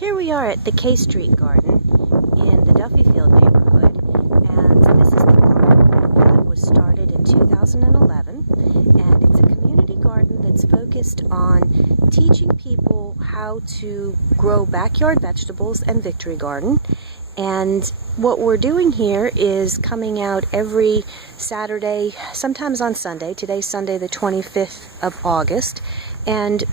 Here we are at the K Street Garden in the Duffyfield neighborhood, and this is the garden that was started in 2011, and it's a community garden that's focused on teaching people how to grow backyard vegetables and Victory Garden. And what we're doing here is coming out every Saturday, sometimes on Sunday. Today's Sunday the 25th of August, and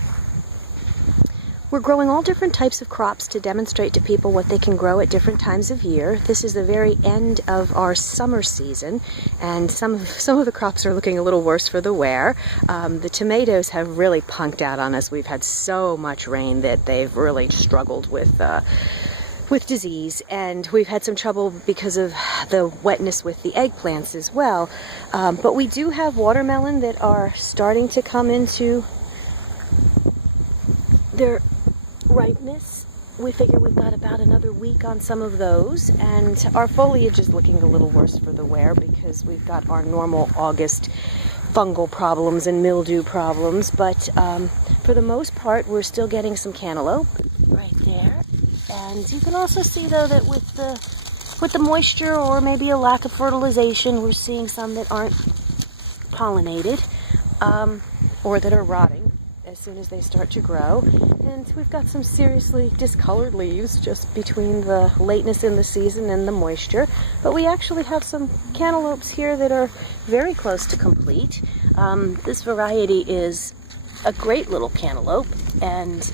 we're growing all different types of crops to demonstrate to people what they can grow at different times of year. This is the very end of our summer season, and some of the crops are looking a little worse for the wear. The tomatoes have really punked out on us. We've had so much rain that they've really struggled with disease, and we've had some trouble because of the wetness with the eggplants as well. But we do have watermelon that are starting to come into their ripeness. We figure we've got about another week on some of those, and our foliage is looking a little worse for the wear because we've got our normal August fungal problems and mildew problems, but for the most part we're still getting some cantaloupe right there. And you can also see though that with the moisture or maybe a lack of fertilization, we're seeing some that aren't pollinated or that are rotting as soon as they start to grow. And we've got some seriously discolored leaves just between the lateness in the season and the moisture. But we actually have some cantaloupes here that are very close to complete. This variety is a great little cantaloupe, and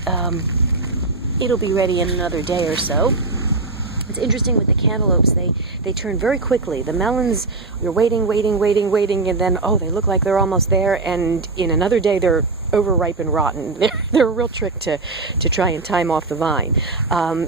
it'll be ready in another day or so. It's interesting with the cantaloupes, they turn very quickly. The melons, you're waiting, and then, oh, they look like they're almost there, and in another day they're overripe and rotten. They're a real trick to try and time off the vine.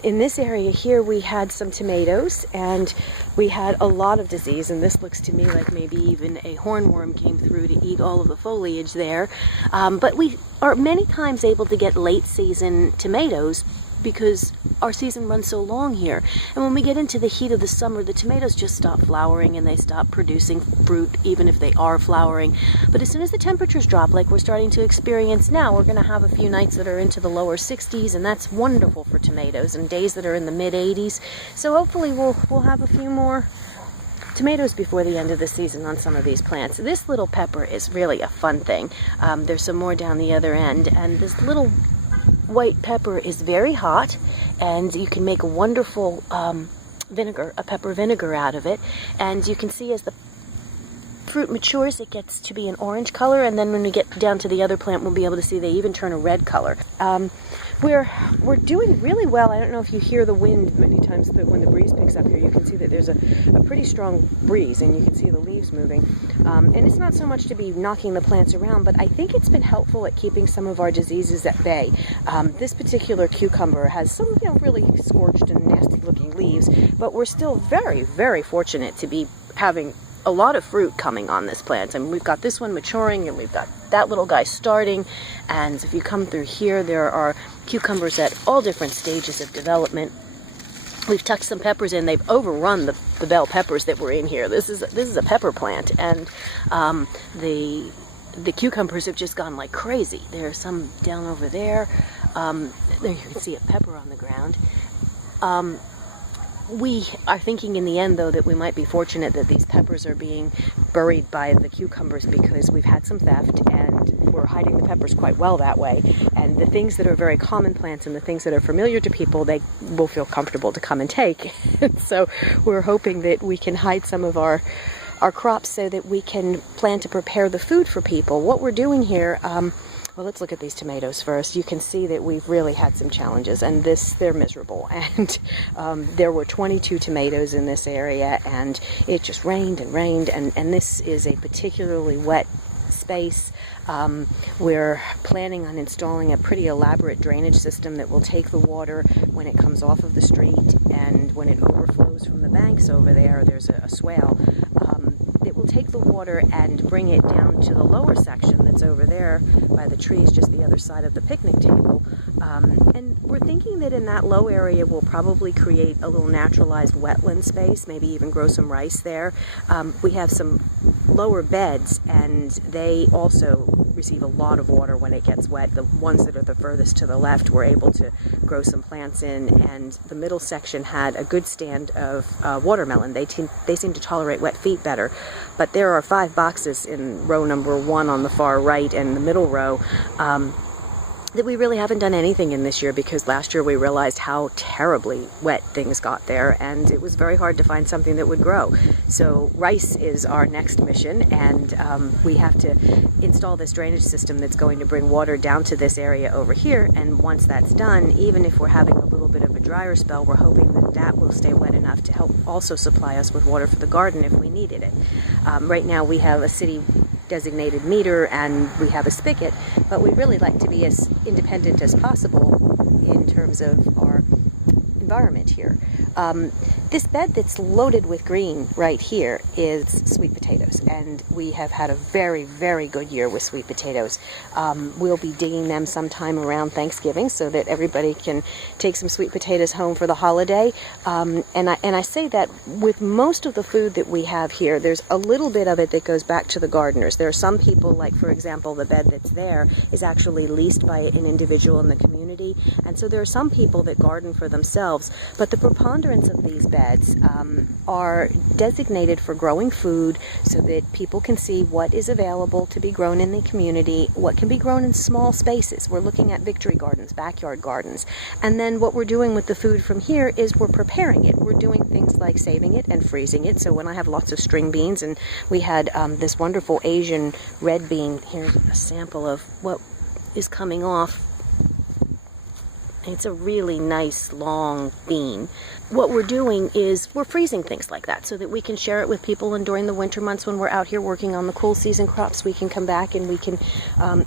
In this area here, we had some tomatoes, and we had a lot of disease, and this looks to me like maybe even a hornworm came through to eat all of the foliage there. But we are many times able to get late season tomatoes because our season runs so long here. And when we get into the heat of the summer, the tomatoes just stop flowering and they stop producing fruit, even if they are flowering. But as soon as the temperatures drop, like we're starting to experience now, we're going to have a few nights that are into the lower 60s, and that's wonderful for tomatoes, and days that are in the mid 80s. So hopefully we'll have a few more tomatoes before the end of the season on some of these plants. This little pepper is really a fun thing. There's some more down the other end, and this little white pepper is very hot, and you can make a wonderful vinegar, a pepper vinegar out of it. And you can see as the fruit matures, it gets to be an orange color, and then when we get down to the other plant, we'll be able to see they even turn a red color. We're doing really well. I don't know if you hear the wind many times, but when the breeze picks up here, you can see that there's a pretty strong breeze, and you can see the leaves moving. And it's not so much to be knocking the plants around, but I think it's been helpful at keeping some of our diseases at bay. This particular cucumber has some, really scorched and nasty looking leaves, but we're still very, very fortunate to be having a lot of fruit coming on this plant. I mean, we've got this one maturing, and we've got that little guy starting. And if you come through here, there are cucumbers at all different stages of development. We've tucked some peppers in. They've overrun the bell peppers that were in here. This is a pepper plant, and the cucumbers have just gone like crazy. There are some down over there. There you can see a pepper on the ground. We are thinking in the end, though, that we might be fortunate that these peppers are being buried by the cucumbers because we've had some theft, and we're hiding the peppers quite well that way. And the things that are very common plants and the things that are familiar to people, they will feel comfortable to come and take. So we're hoping that we can hide some of our crops so that we can plan to prepare the food for people. What we're doing here, well, let's look at these tomatoes first. You can see that we've really had some challenges, and they're miserable. And there were 22 tomatoes in this area, and it just rained and rained, and this is a particularly wet space. We're planning on installing a pretty elaborate drainage system that will take the water when it comes off of the street, and when it overflows from the banks over there, there's a swale. It will take the water and bring it down to the lower section that's over there by the trees just the other side of the picnic table. And we're thinking that in that low area we'll probably create a little naturalized wetland space, maybe even grow some rice there. We have some lower beds, and they also receive a lot of water when it gets wet. The ones that are the furthest to the left we're able to grow some plants in, and the middle section had a good stand of watermelon. They seem to tolerate wet feet better. But there are 5 boxes in row number 1 on the far right and the middle row that we really haven't done anything in this year, because last year we realized how terribly wet things got there, and it was very hard to find something that would grow. So rice is our next mission, and we have to install this drainage system that's going to bring water down to this area over here. And once that's done, even if we're having a little bit of a drier spell, we're hoping that that will stay wet enough to help also supply us with water for the garden if we needed it. Right now we have a city designated meter and we have a spigot, but we really like to be as independent as possible in terms of our environment here. This bed that's loaded with green right here is sweet potatoes, and we have had a very, very good year with sweet potatoes. We'll be digging them sometime around Thanksgiving so that everybody can take some sweet potatoes home for the holiday. And I say that with most of the food that we have here, there's a little bit of it that goes back to the gardeners. There are some people, like for example, the bed that's there is actually leased by an individual in the community, and so there are some people that garden for themselves, but the preponderance of these beds are designated for growing food so that people can see what is available to be grown in the community, what can be grown in small spaces. We're looking at victory gardens, backyard gardens. And then what we're doing with the food from here is we're preparing it. We're doing things like saving it and freezing it. So when I have lots of string beans, and we had this wonderful Asian red bean, here's a sample of what is coming off. It's a really nice long bean. What we're doing is we're freezing things like that so that we can share it with people, and during the winter months when we're out here working on the cool season crops, we can come back and we can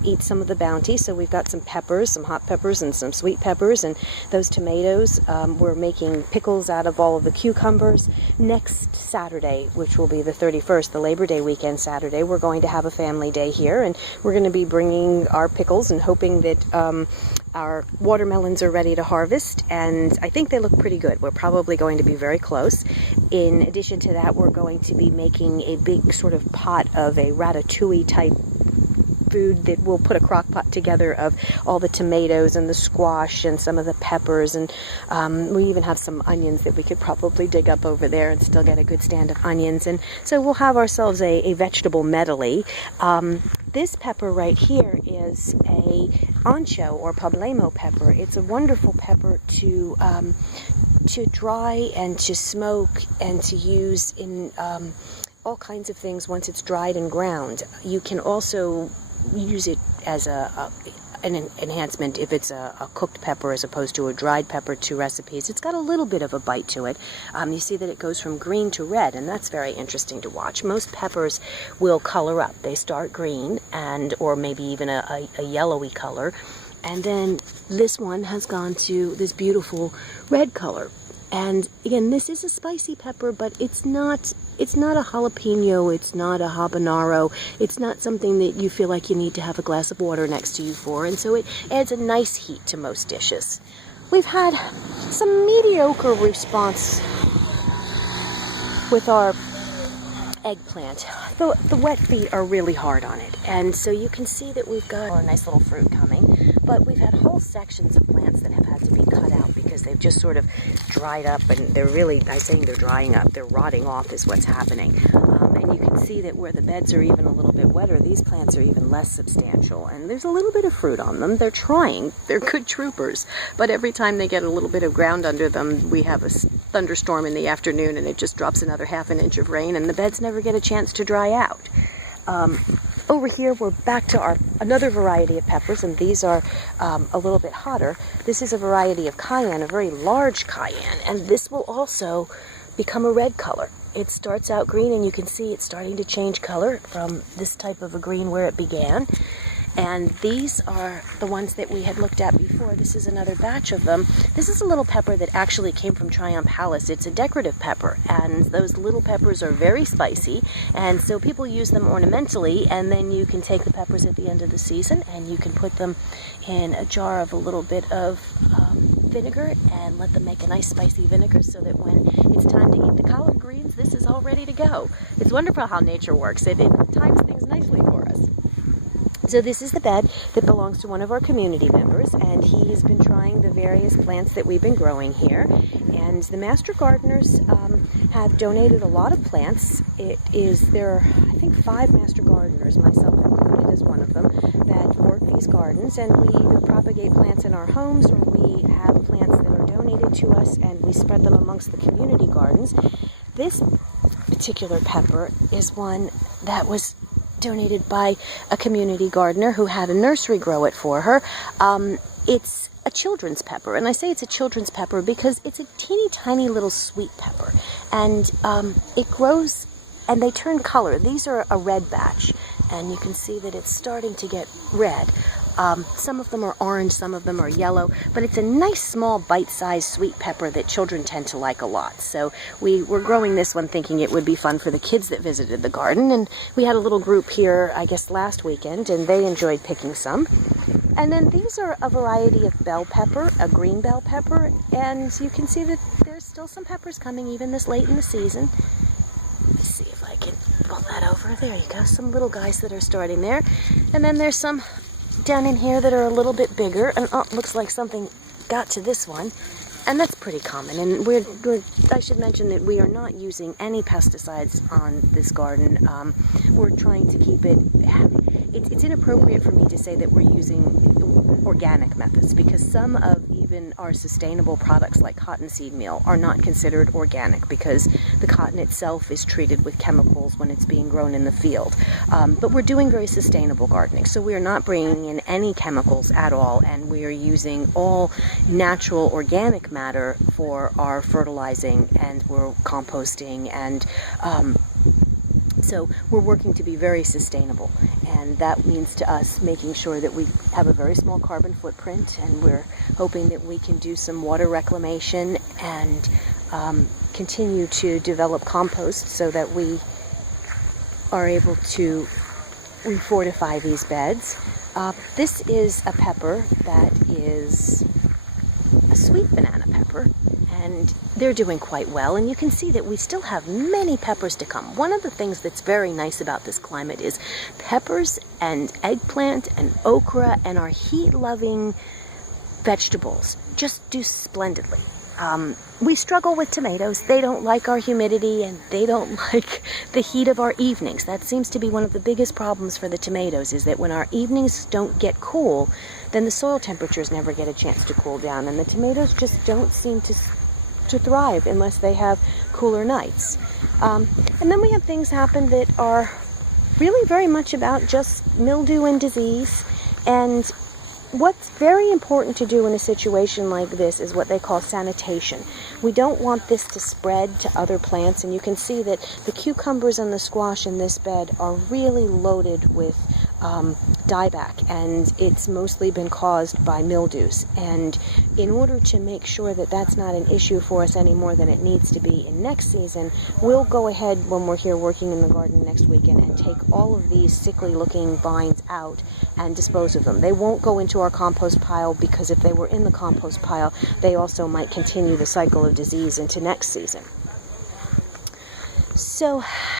eat some of the bounty. So we've got some peppers, some hot peppers and some sweet peppers, and those tomatoes. We're making pickles out of all of the cucumbers. Next Saturday, which will be the 31st, the Labor Day weekend Saturday, we're going to have a family day here, and we're going to be bringing our pickles and hoping that our watermelons are ready to harvest, and I think they look pretty good. We're probably going to be very close. In addition to that, we're going to be making a big sort of pot of a ratatouille type food that we'll put a crock pot together of all the tomatoes and the squash and some of the peppers, and we even have some onions that we could probably dig up over there and still get a good stand of onions. And so we'll have ourselves a vegetable medley. This pepper right here is a ancho or problemo pepper. It's a wonderful pepper to dry and to smoke and to use in all kinds of things once it's dried and ground. You can also use it as an enhancement if it's a cooked pepper as opposed to a dried pepper to recipes. It's got a little bit of a bite to it. You see that it goes from green to red, and that's very interesting to watch. Most peppers will color up. They start green or maybe even a yellowy color, and then this one has gone to this beautiful red color. And again, this is a spicy pepper, but it's not a jalapeno, it's not a habanero, it's not something that you feel like you need to have a glass of water next to you for, and so it adds a nice heat to most dishes. We've had some mediocre response with our eggplant. The wet feet are really hard on it, and so you can see that we've got a nice little fruit coming, but we've had whole sections of plants that have had to be cut out because they've just sort of dried up, and they're really, I'm saying they're drying up, they're rotting off is what's happening. And you can see that where the beds are even a little bit wetter, these plants are even less substantial, and there's a little bit of fruit on them. They're trying, they're good troopers, but every time they get a little bit of ground under them, we have a thunderstorm in the afternoon and it just drops another half an inch of rain, and the beds never get a chance to dry out. Over here we're back to another variety of peppers, and these are a little bit hotter. This is a variety of cayenne, a very large cayenne, and this will also become a red color. It starts out green, and you can see it's starting to change color from this type of a green where it began. And these are the ones that we had looked at before. This is another batch of them. This is a little pepper that actually came from Tryon Palace. It's a decorative pepper, and those little peppers are very spicy, and so people use them ornamentally, and then you can take the peppers at the end of the season and you can put them in a jar of a little bit of vinegar and let them make a nice spicy vinegar so that when it's time to eat the collard greens, this is all ready to go. It's wonderful how nature works. It times things nicely for us. So this is the bed that belongs to one of our community members, and he has been trying the various plants that we've been growing here. And the Master Gardeners have donated a lot of plants. There are, I think, 5 Master Gardeners, myself included as one of them, that work these gardens, and we either propagate plants in our homes or we have plants that are donated to us and we spread them amongst the community gardens. This particular pepper is one that was donated by a community gardener who had a nursery grow it for her. It's a children's pepper, and I say it's a children's pepper because it's a teeny tiny little sweet pepper, and it grows and they turn color. These are a red batch, and you can see that it's starting to get red. Some of them are orange, some of them are yellow, but it's a nice small bite-sized sweet pepper that children tend to like a lot. So we were growing this one thinking it would be fun for the kids that visited the garden, and we had a little group here, I guess last weekend, and they enjoyed picking some. And then these are a variety of bell pepper, a green bell pepper, and you can see that there's still some peppers coming even this late in the season. Let's see if I can pull that over. There you go, some little guys that are starting there. And then there's some down in here that are a little bit bigger, and looks like something got to this one, and that's pretty common. And I should mention that we are not using any pesticides on this garden. We're trying to keep it. It's inappropriate for me to say that we're using organic methods, because some of even our sustainable products like cottonseed meal are not considered organic because the cotton itself is treated with chemicals when it's being grown in the field. But we're doing very sustainable gardening, so we are not bringing in any chemicals at all, and we are using all natural organic matter for our fertilizing, and we're composting, and so we're working to be very sustainable, and that means to us making sure that we have a very small carbon footprint, and we're hoping that we can do some water reclamation and continue to develop compost so that we are able to refortify these beds. This is a pepper that is a sweet banana pepper, and they're doing quite well, and you can see that we still have many peppers to come. One of the things that's very nice about this climate is peppers and eggplant and okra and our heat-loving vegetables just do splendidly. We struggle with tomatoes. They don't like our humidity, and they don't like the heat of our evenings. That seems to be one of the biggest problems for the tomatoes, is that when our evenings don't get cool, then the soil temperatures never get a chance to cool down, and the tomatoes just don't seem to thrive unless they have cooler nights. And then we have things happen that are really very much about just mildew and disease, and what's very important to do in a situation like this is what they call sanitation. We don't want this to spread to other plants, and you can see that the cucumbers and the squash in this bed are really loaded with dieback, and it's mostly been caused by mildews. And in order to make sure that that's not an issue for us any more than it needs to be in next season, we'll go ahead when we're here working in the garden next weekend and take all of these sickly looking vines out and dispose of them. They won't go into our compost pile, because if they were in the compost pile, they also might continue the cycle of disease into next season. So